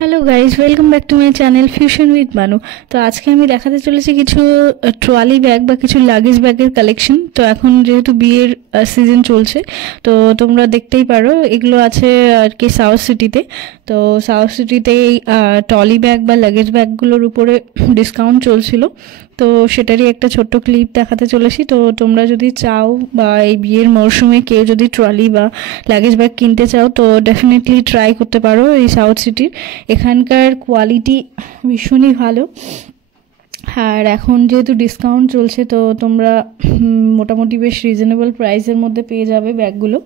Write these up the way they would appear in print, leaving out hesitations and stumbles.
Hello guys, welcome back to my channel fusion with Banu. তো আজকে আমি দেখাতে চলেছি কিছু ট্রলি ব্যাগ বা কিছু লাগেজ ব্যাগের কালেকশন। তো এখন যেহেতু বিয়ের সিজন চলছে, তো তোমরা দেখতেই পারো এগুলো আছে আর কি সাউথ সিটিতে। তো সাউথ সিটিতে এই ট্রলি ব্যাগ বা লাগেজ ব্যাগগুলোর উপরে ডিসকাউন্ট চলছিল, তো সেটারই একটা ছোট্ট ক্লিপ দেখাতে চলেছি। তো তোমরা যদি চাও বা এই বিয়ের মরশুমে কেউ যদি ট্রলি বা লাগেজ ব্যাগ কিনতে চাও, তো ডেফিনেটলি ট্রাই করতে পারো এই সাউথ সিটির। এখানকার কোয়ালিটি ভীষণই ভালো, আর এখন যেহেতু ডিসকাউন্ট চলছে, তো তোমরা মোটামুটি বেশ রিজনেবল প্রাইসের মধ্যে পেয়ে যাবে ব্যাগগুলো।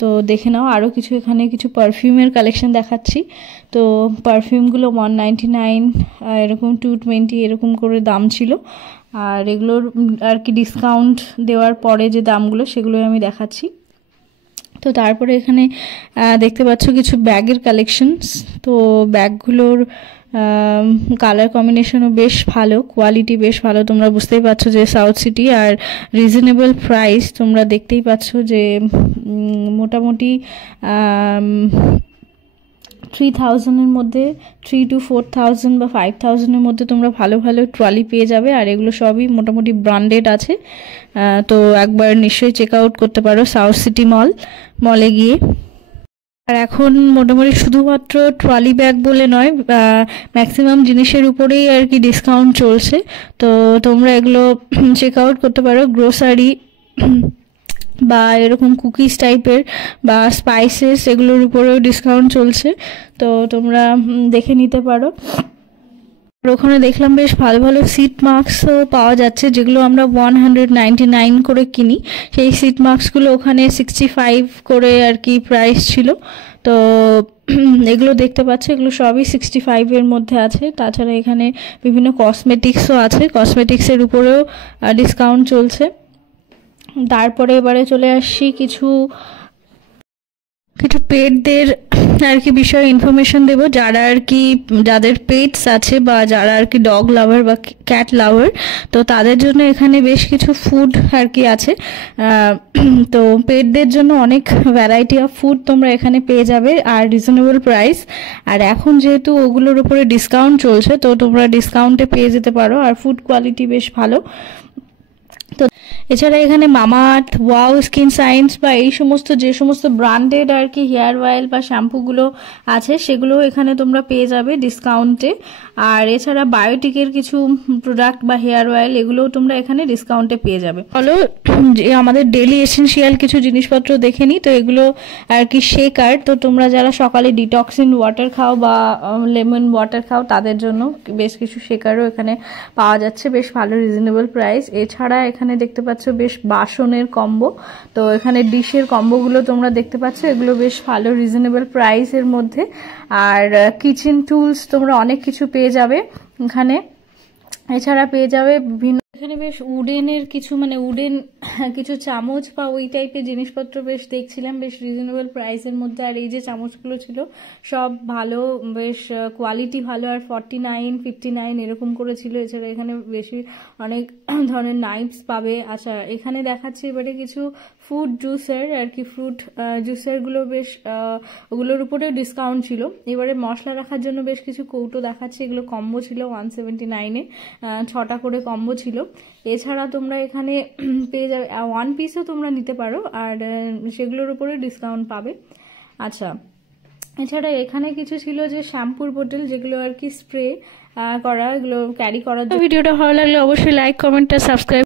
তো দেখে নাও। আরও কিছু এখানে কিছু পারফিউমের কালেকশন দেখাচ্ছি। তো পারফিউমগুলো 199 এরকম 220 এরকম করে দাম ছিল, আর এগুলোর আর কি ডিসকাউন্ট দেওয়ার পরে যে দামগুলো সেগুলোই আমি দেখাচ্ছি। তো তারপরে এখানে দেখতে পাচ্ছ কিছু ব্যাগের কালেকশনস। তো ব্যাগগুলোর কালার কম্বিনেশনও বেশ ভালো, কোয়ালিটি বেশ ভালো। তোমরা বুঝতেই পারছো যে সাউথ সিটি আর রিজনেবল প্রাইস। তোমরা দেখতেই পাচ্ছ যে মোটামুটি 3000-এর মধ্যে 3 to 4000 বা 5000-এর মধ্যে তোমরা ভালো ভালো ট্রলি পেয়ে যাবে, আর এগুলো সবই মোটামুটি ব্র্যান্ডেড আছে। তো একবার নিশ্চয়ই চেক আউট করতে পারো সাউথ সিটি মলে গিয়ে। আর এখন মোটামুটি শুধুমাত্র ট্রলি ব্যাগ বলে নয়, ম্যাক্সিমাম জিনিসের উপরেই আর কি ডিসকাউন্ট চলছে। তো তোমরা এগুলো চেক আউট করতে পারো। গ্রোসারি বা এরকম কুকিজ টাইপের বা স্পাইসেস, এগুলোর উপরেও ডিসকাউন্ট চলছে, তো তোমরা দেখে নিতে পারো। ওখানে দেখলাম বেশ ভালো ভালো সিট মাস্কও পাওয়া যাচ্ছে, যেগুলো আমরা 199 করে কিনি। সেই সিট মাস্কগুলো ওখানে 65 করে আর কি প্রাইস ছিল। তো এগুলো দেখতে পাচ্ছি, এগুলো সবই 65-এর মধ্যে আছে। তাছাড়া এখানে বিভিন্ন কসমেটিক্সও আছে, কসমেটিক্সের উপরেও ডিসকাউন্ট চলছে। তারপরে এবারে চলে আসছি কিছু পেটদের আর কি বিষয়ে ইনফরমেশন দেবো, যারা আর কি যাদের পেটস আছে বা যারা আর কি ডগ লাভার বা ক্যাট লাভার, তো তাদের জন্য এখানে বেশ কিছু ফুড আর কি আছে। তো পেটদের জন্য অনেক ভ্যারাইটি অফ ফুড তোমরা এখানে পেয়ে যাবে, আর রিজনেবল প্রাইস। আর এখন যেহেতু ওগুলোর উপরে ডিসকাউন্ট চলছে, তো তোমরা ডিসকাউন্টে পেয়ে যেতে পারো, আর ফুড কোয়ালিটি বেশ ভালো। তো এছাড়া এখানে মামাআর্থ, ওয়াও স্কিন সায়েন্স বা এই সমস্ত যে সমস্ত ব্র্যান্ডেড আর কি হেয়ার অয়েল বা শ্যাম্পুগুলো আছে, সেগুলো এখানে তোমরা পেয়ে যাবে ডিসকাউন্টে। আর এছাড়া বায়োটিকের কিছু প্রোডাক্ট বা হেয়ার অয়েল, এগুলোও তোমরা এখানে ডিসকাউন্টে পেয়ে যাবে। চলো যে আমাদের ডেলি এসেনশিয়াল কিছু জিনিসপত্র দেখে নিই। তো এগুলো আর কি শেকার। তো তোমরা যারা সকালে ডিটক্সিন ওয়াটার খাও বা লেমন ওয়াটার খাও, তাদের জন্য বেশ কিছু শেকারও এখানে পাওয়া যাচ্ছে, বেশ ভালো রিজনেবল প্রাইস। এছাড়া এখানে দেখতে পাচ্ছ বেশ বাসনের কম্বো। তো এখানে ডিশের কম্বোগুলো তোমরা দেখতে পাচ্ছ, এগুলো বেশ ভালো রিজনেবল প্রাইসের মধ্যে। আর কিচেন টুলস তোমরা অনেক কিছু পেয়ে যাবে এখানে। এছাড়া পেয়ে যাবে বিভিন্ন এখানে বেশ উডেনের কিছু উডেন কিছু চামচ বা ওই টাইপের জিনিসপত্র বেশ দেখছিলাম, বেশ রিজনেবল প্রাইসের মধ্যে। আর এই যে চামচগুলো ছিল সব ভালো, বেশ কোয়ালিটি ভালো, আর 49, 59 এরকম করে ছিল। এছাড়া এখানে বেশি অনেক ধরনের নাইফস পাবে। আচ্ছা, এখানে দেখাচ্ছি এবারে কিছু ফুড জুসের আর কি, ফ্রুট জুসেরগুলো বেশ ওগুলোর উপরেও ডিসকাউন্ট ছিল। এবারে মশলা রাখার জন্য বেশ কিছু কৌটো দেখাচ্ছি, এগুলো কম্বো ছিল 179-এ 6টা করে কম্বো ছিল। এছাড়া তোমরা এখানে পেয়ে যাবে ওয়ান পিসও তোমরা নিতে পারো, আর সেগুলোর উপরে ডিসকাউন্ট পাবে। আচ্ছা, এছাড়া এখানে কিছু ছিল যে শ্যাম্পুর বোতল, যেগুলো আর কি স্প্রে করা, এগুলো ক্যারি করার জন্য। ভিডিওটা ভালো লাগলে অবশ্যই লাইক, কমেন্ট আর সাবস্ক্রাইব